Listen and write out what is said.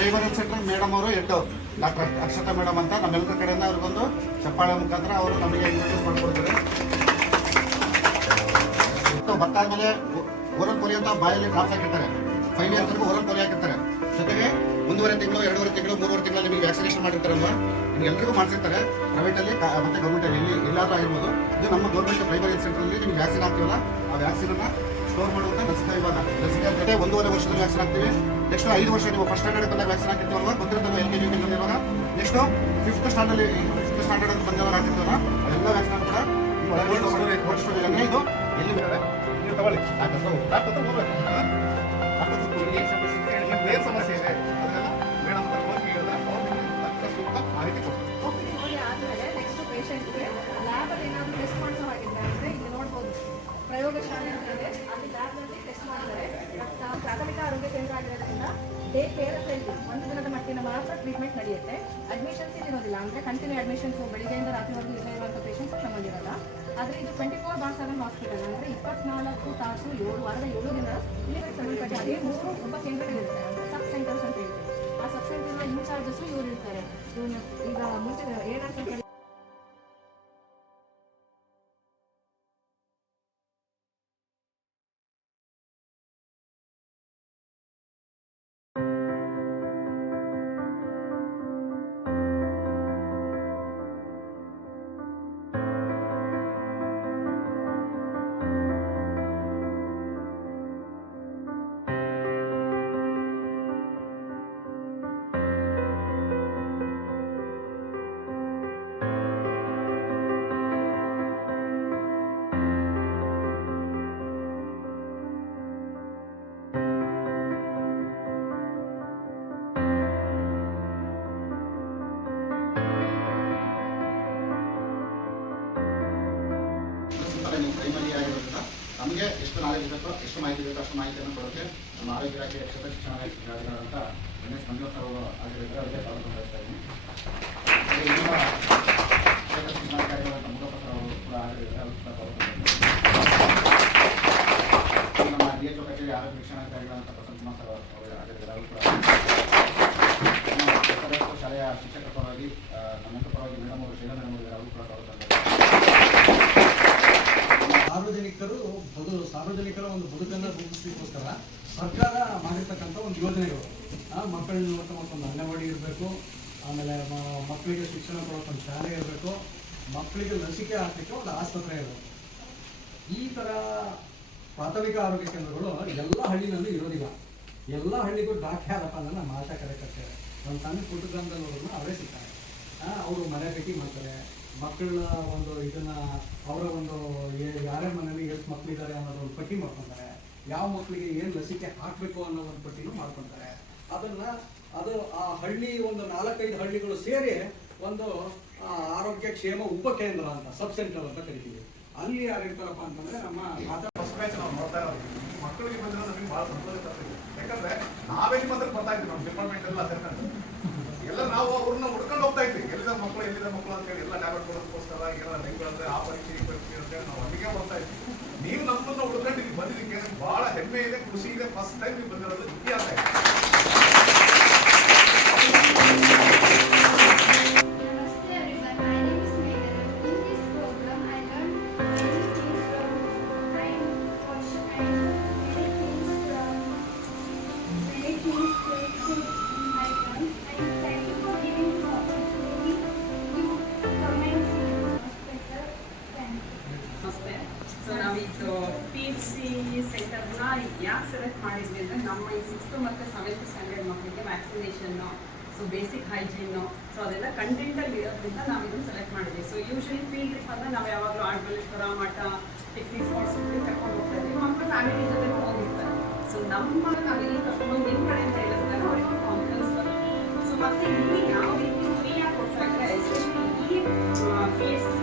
Primary centre madam ಅವರು head doctor Akshata madam ಅಂತ ನಮ್ಮೆಲ್ಲರ ಕಡೆಯಿಂದ ಅವ್ರಿಗೊಂದು ಚಪ್ಪಾಳೆ ಮುಖಾಂತರ ಅವರು ನಮಗೆ ಇಂಟ್ರೊಡ್ಯೂಸ್ ಮಾಡಿಕೊಡ್ತಾರೆ. ಬರ್ತಾದ್ಮೇಲೆ ಓರಲ್ ಪೋಲಿಯೋ ಅಂತ ಬಾಯಲ್ಲಿ ಡ್ರಾಪ್ಸ್ ಹಾಕಿರ್ತಾರೆ. 5 ಇಯರ್ಸ್ವರೆಗೂ ಓರಲ್ ಪೋಲಿಯೋ ಹಾಕಿರ್ತಾರೆ. ಜೊತೆಗೆ 1.5 ತಿಂಗಳು 2.5 ತಿಂಗಳು 3 ತಿಂಗಳು ನಿಮಗೆ ವ್ಯಾಕ್ಸಿನೇಷನ್ ಮಾಡಿರ್ತಾರಲ್ವಾ, ನಿಮ್ಗೆ ಎಲ್ರಿಗೂ ಮಾಡಿಸಿರ್ತಾರೆ. ಪ್ರೈವೇಟಲ್ಲಿ ಮತ್ತೆ ಗೌರ್ಮೆಂಟಲ್ಲಿ ಎಲ್ಲಾದರೂ ಆಗಿರ್ಬೋದು. ಇದು ನಮ್ಮ ಗೌರ್ಮೆಂಟ್ ಪ್ರೈಮರಿ ಸೆಂಟ್ರಲ್ಲಿ ನಿಮ್ಗೆ ವ್ಯಾಕ್ಸಿನ್ ಹಾಕ್ತೀವಲ್ಲ, ಆ ವ್ಯಾಕ್ಸಿನನ್ನು ಸ್ಟೋರ್ ಮಾಡುವಂಥ ಲಸಿಕಾ ವಿಭಾಗ. ಲಸಿಕೆ ಜೊತೆ 1.5 ವರ್ಷದಲ್ಲಿ ವ್ಯಾಕ್ಸಿನ್ ಹಾಕ್ತೀವಿ. ನೆಕ್ಸ್ಟ್ 5 ವರ್ಷ ನೀವು ಫಸ್ಟ್ ಸ್ಟ್ಯಾಂಡರ್ಡ್ ಬಂದಾಗ ವ್ಯಾಕ್ಸಿನ್ ಹಾಕಿರ್ತೀವಲ್ವಾ, ಗೊತ್ತಿರ್ತಾವೆ LKG ಇರುವಾಗ. ನೆಕ್ಸ್ಟ್ 5th ಸ್ಟ್ಯಾಂಡರ್ಡ್ ಅಂತ ಬಂದಾಗ ಹಾಕಿರ್ತೀವಲ್ಲ, ಅದೆಲ್ಲ ವ್ಯಾಕ್ಸಿನ್ ಕೂಡ ಕೋಲ್ಡ್ ಸ್ಟೋರೇಜ್ ಅಂದರೆ ಇದು ಎಲ್ಲಿ ಬರ್ತದೆ ನೀವು ತಗೊಳ್ಳಿ. ಏನು ಸಮಸ್ಯೆ ಇದೆ ಅದನ್ನೆಲ್ಲ ಮೇಡಮ್ ಹೋಗಿ ಹೇಳಿದ್ರೆ ಅವ್ರು ಸೂಕ್ತ ಮಾಹಿತಿ ಕೊಡ್ತಾರೆ. ಆದಮೇಲೆ ನೆಕ್ಸ್ಟ್ ಪೇಷಂಟ್ಗೆ ಲ್ಯಾಬಲ್ಲಿ ಏನಾದರೂ ಟೆಸ್ಟ್ ಮಾಡಿಸೋ ಹಾಗಿದ್ರೆ ಅಂದರೆ ಇಲ್ಲಿ ನೋಡ್ಬೋದು ಪ್ರಯೋಗಶಾಲೆ ಅಂತಂದರೆ ಅಲ್ಲಿ ಲ್ಯಾಬ್ನಲ್ಲಿ ಟೆಸ್ಟ್ ಮಾಡ್ತಾರೆ. ಪ್ರಾಥಮಿಕ ಆರೋಗ್ಯ ಕೇಂದ್ರ ಆಗಿರೋದ್ರಿಂದ ಡೇ ಕೇರ್ ಅಂತ ಇಲ್ಲ, 1 ದಿನದ ಮಟ್ಟಿನ ಮಾತ್ರ ಟ್ರೀಟ್ಮೆಂಟ್ ನಡೆಯುತ್ತೆ. ಅಡ್ಮಿಷನ್ಸ್ ಇರೋದಿಲ್ಲ, ಅಂದರೆ ಕಂಟಿನ್ಯೂ ಅಡ್ಮಿಷನ್ಸು ಬೆಳಿಗ್ಗೆಯಿಂದ ರಾತ್ರಿವರೆಗೂ ಇಲ್ಲೇ ಇರುವಂಥ ಪೇಷಂಟ್ಸ್ ನಮ್ಮಲ್ಲಿರಲ್ಲ. ಆದರೆ ಇದು 24/7 ಹಾಸ್ಪಿಟಲ್, ಅಂದರೆ 24 ತಾಸು 7 ದಿನ ಇಲ್ಲಿ ಸಂಬಂಧಪಟ್ಟ ಅದೇ 3 ಉಪ ಕೇಂದ್ರಗಳಿರುತ್ತೆ, ಸಬ್ ಸೆಂಟರ್ಸ್ ಅಂತ ಹೇಳ್ತೀವಿ. ಆ ಸಬ್ ಸೆಂಟರ್ನ ಇನ್ಚಾರ್ಜಸ್ಸು ಇವರು ಇರ್ತಾರೆ. ಈಗ ಮುಂಚೆ ಏನಾಗ್ತದೆ ಪ್ರೈಮರಿ ಆಗಿರೋದ್ರಿಂದ ನಮಗೆ ಎಷ್ಟು ನಾಲೆಜ್ ಬೇಕೋ, ಎಷ್ಟು ಮಾಹಿತಿ ಬೇಕೋ ಅಷ್ಟು ಮಾಹಿತಿಯನ್ನು ಕೊಡೋಕ್ಕೆ ನಮ್ಮ ಆರೋಗ್ಯ ಇಲಾಖೆ ಕ್ಷೇತ್ರ ಶಿಕ್ಷಣ ಅಧಿಕಾರಿಗಳಂತ MS ಮಂಜುನಾಥ್ ಅವರು ಆಗಿರೋದ್ರೆ ಅವರಿಗೆ ಸ್ವಾಗತ ಮಾಡ್ತಾ ಇದ್ದೀನಿ. ಇಲ್ಲಿನ ಕ್ಷೇತ್ರ ಶಿಕ್ಷಣಾಧಿಕಾರಿಗಳಂತ ಮುಖಪತ್ರ ಅವರು ಕೂಡ ಆಗಿರೋದ್ರೆ ಅವರು ಕೂಡ ಸ್ವಾಗತ ಮಾಡ್ತಾರೆ. ನಮ್ಮ DHO ಕಚೇರಿ ಆರೋಗ್ಯ ಶಿಕ್ಷಣಾಧಿಕಾರಿಗಳಂತ ಪ್ರಸನ್ನ ಕುಮಾರ್ ಸರ್ ಅವರು ಆಗಿರೋದ್ರೆ ಅವರು ಕೂಡ ಶಾಲೆಯ ಶಿಕ್ಷಕರ ಪರವಾಗಿ ನಮ್ಮ ಪರವಾಗಿ ಮೇಡಮ್ ಅವರು ಶೈಲ ಮೇಡಮ್ ಅವರು ಕೂಡ ಸ್ವಾಗತ ಮಾಡ್ತಾರೆ. ಸಾರ್ವಜನಿಕರ ಒಂದು ಬದುಕನ್ನು ರೂಪಿಸಲಿಕ್ಕೋಸ್ಕರ ಸರ್ಕಾರ ಮಾಡಿರ್ತಕ್ಕಂಥ ಒಂದು ಯೋಜನೆಗಳು. ಮಕ್ಕಳನ್ನ ನೋಡ್ಕೊಂಬ ಒಂದು ಅಂಗನವಾಡಿ ಇರಬೇಕು, ಆಮೇಲೆ ಮಕ್ಕಳಿಗೆ ಶಿಕ್ಷಣ ಕೊಡೋಕೆ ಒಂದು ಶಾಲೆ ಇರಬೇಕು, ಮಕ್ಕಳಿಗೆ ಲಸಿಕೆ ಹಾಕಲಿಕ್ಕೆ ಒಂದು ಆಸ್ಪತ್ರೆ ಇರಬೇಕು. ಈ ಥರ ಪ್ರಾಥಮಿಕ ಆರೋಗ್ಯ ಕೇಂದ್ರಗಳು ಎಲ್ಲ ಹಳ್ಳಿನಲ್ಲೂ ಇರೋದಿಲ್ಲ. ಎಲ್ಲ ಹಳ್ಳಿಗೂ ಡಾಕ್ಟರ್ ಯಾರಪ್ಪ ಅಂದರೆ ನಮ್ಮ ಆಶಾ ಕಾರ್ಯಕರ್ತರು ನಮ್ಮ ಸಣ್ಣ ಪುಟ್ಟ ಗ್ರಾಮದಲ್ಲಿ ಹೋದ್ರೂ ಅವರೇ ಸಿಗ್ತಾರೆ. ಅವರು ಮನೆ ಭೇಟಿ ಮಾಡ್ತಾರೆ, ಮಕ್ಕಳ ಒಂದು ಇದನ್ನು ಅವರ ಒಂದು ಯಾರ್ಯಾರ ಮನೇಲಿ ಎಷ್ಟು ಮಕ್ಕಳಿದ್ದಾರೆ ಅನ್ನೋದು ಒಂದು ಪಟ್ಟಿ ಮಾಡ್ಕೊತಾರೆ, ಯಾವ ಮಕ್ಕಳಿಗೆ ಏನು ಲಸಿಕೆ ಹಾಕಬೇಕು ಅನ್ನೋ ಒಂದು ಪಟ್ಟಿನೂ ಮಾಡ್ಕೊತಾರೆ. ಅದು ಆ ಹಳ್ಳಿ ಒಂದು 4-5 ಹಳ್ಳಿಗಳು ಸೇರಿ ಒಂದು ಆರೋಗ್ಯ ಕ್ಷೇಮ ಉಪಕೇಂದ್ರ ಅಂತ ಸಬ್ ಸೆಂಟರ್ ಅಂತ ಕರಿತೀವಿ. ಅಲ್ಲಿ ಯಾರಿರ್ತಾರಪ್ಪ ಅಂತಂದರೆ ನಮ್ಮ ನಾವು ನೋಡ್ತಾ ಇರೋದು ಮಕ್ಕಳಿಗೆ ಬಂದಿರೋ ನಮಗೆ ಭಾಳ ಸಂತೋಷ ತರ್ತೀವಿ. ಯಾಕಂದರೆ ನಾವೇ ನಿಮ್ಮ ಹತ್ರ ಬರ್ತಾ ಇದ್ವಿ, ನಮ್ಮ ಡಿಪಾರ್ಟ್ಮೆಂಟ್ ಎಲ್ಲ ಸೇರ್ಕೊಂಡು ಎಲ್ಲ ನಾವು ಅವ್ರನ್ನ ಹುಡ್ಕೊಂಡು ಹೋಗ್ತಾ ಇದ್ವಿ. ಎಲ್ಲಿದ ಮಕ್ಕಳು ಅಂತೇಳಿ ಎಲ್ಲ ಟ್ಯಾಬ್ಲೆಟ್ ಕೊಡೋದಕ್ಕೋಸ್ಕರ ಎಲ್ಲ ಡೆಂಗ್ಯೂ ಆ ಪರೀಕ್ಷೆ ಈ ಪರೀಕ್ಷೆ ಅಂತೇಳಿ ನಾವು ಅಲ್ಲಿಗೆ ಬರ್ತಾ ಇದ್ವಿ. ನೀವು ನಮ್ಮನ್ನು ಹುಡ್ಕೊಂಡು ಇಲ್ಲಿ ಬಂದಿದ್ದಕ್ಕೆ ಭಾಳ ಹೆಮ್ಮೆ ಇದೆ, ಖುಷಿ ಇದೆ. ಫಸ್ಟ್ ಟೈಮ್ ನೀವು ಬಂದಿರೋದು ಇತಿಹಾಸ ಇದೆ. ನಾವಿದು PHC ಸೆಂಟರ್ನ ಯಾಕೆ ಸೆಲೆಕ್ಟ್ ಮಾಡಿದ್ವಿ ಅಂದರೆ ನಮ್ಮ ಈ 6th ಮತ್ತು 7th ಸ್ಟ್ಯಾಂಡರ್ಡ್ ಮಕ್ಕಳಿಗೆ vaccination, so basic hygiene, so ಅದೆಲ್ಲ ಕಂಟೆಂಟಲ್ಲಿ ಇರೋದ್ರಿಂದ ನಾವು ಇದನ್ನು ಸೆಲೆಕ್ಟ್ ಮಾಡಿದ್ವಿ. ಸೊ ಯೂಶಲಿ ಫೀಲ್ಡ್ ಟ್ರಿಪ್ ಅಂದರೆ ನಾವು ಯಾವಾಗಲೂ ಆಡ್ಬಲೇಶ್ವರ ಮಠ ಪಿಕ್ನಿಕ್ ಸ್ಪಾಟ್ಸ್ ಕರ್ಕೊಂಡು ಹೋಗ್ತಾ ಇದ್ವಿ. ಮಕ್ಕಳು ಫ್ಯಾಮಿಲಿ ಜೊತೆ ಹೋಗಿರ್ತಾರೆ. ಸೊ ನಾವಿಲ್ಲಿ ಕರ್ಕೊಂಡು ನಿಮ್ಮ ಕಡೆಯಿಂದ ಹೇಳಿದಾಗ ಅವರಿಗೆ ಕಾನ್ಫಿಡೆನ್ಸ್ ಬರುತ್ತೆ. ಸೊ ಮತ್ತೆ ಇಲ್ಲಿ ಯಾವ ರೀತಿ ಫ್ರೀಯಾಗಿ ಕೊಡ್ತಾ ಇದ್ದಾರೆ, ಎಸ್ಪೆಷಲಿ ಈ PHC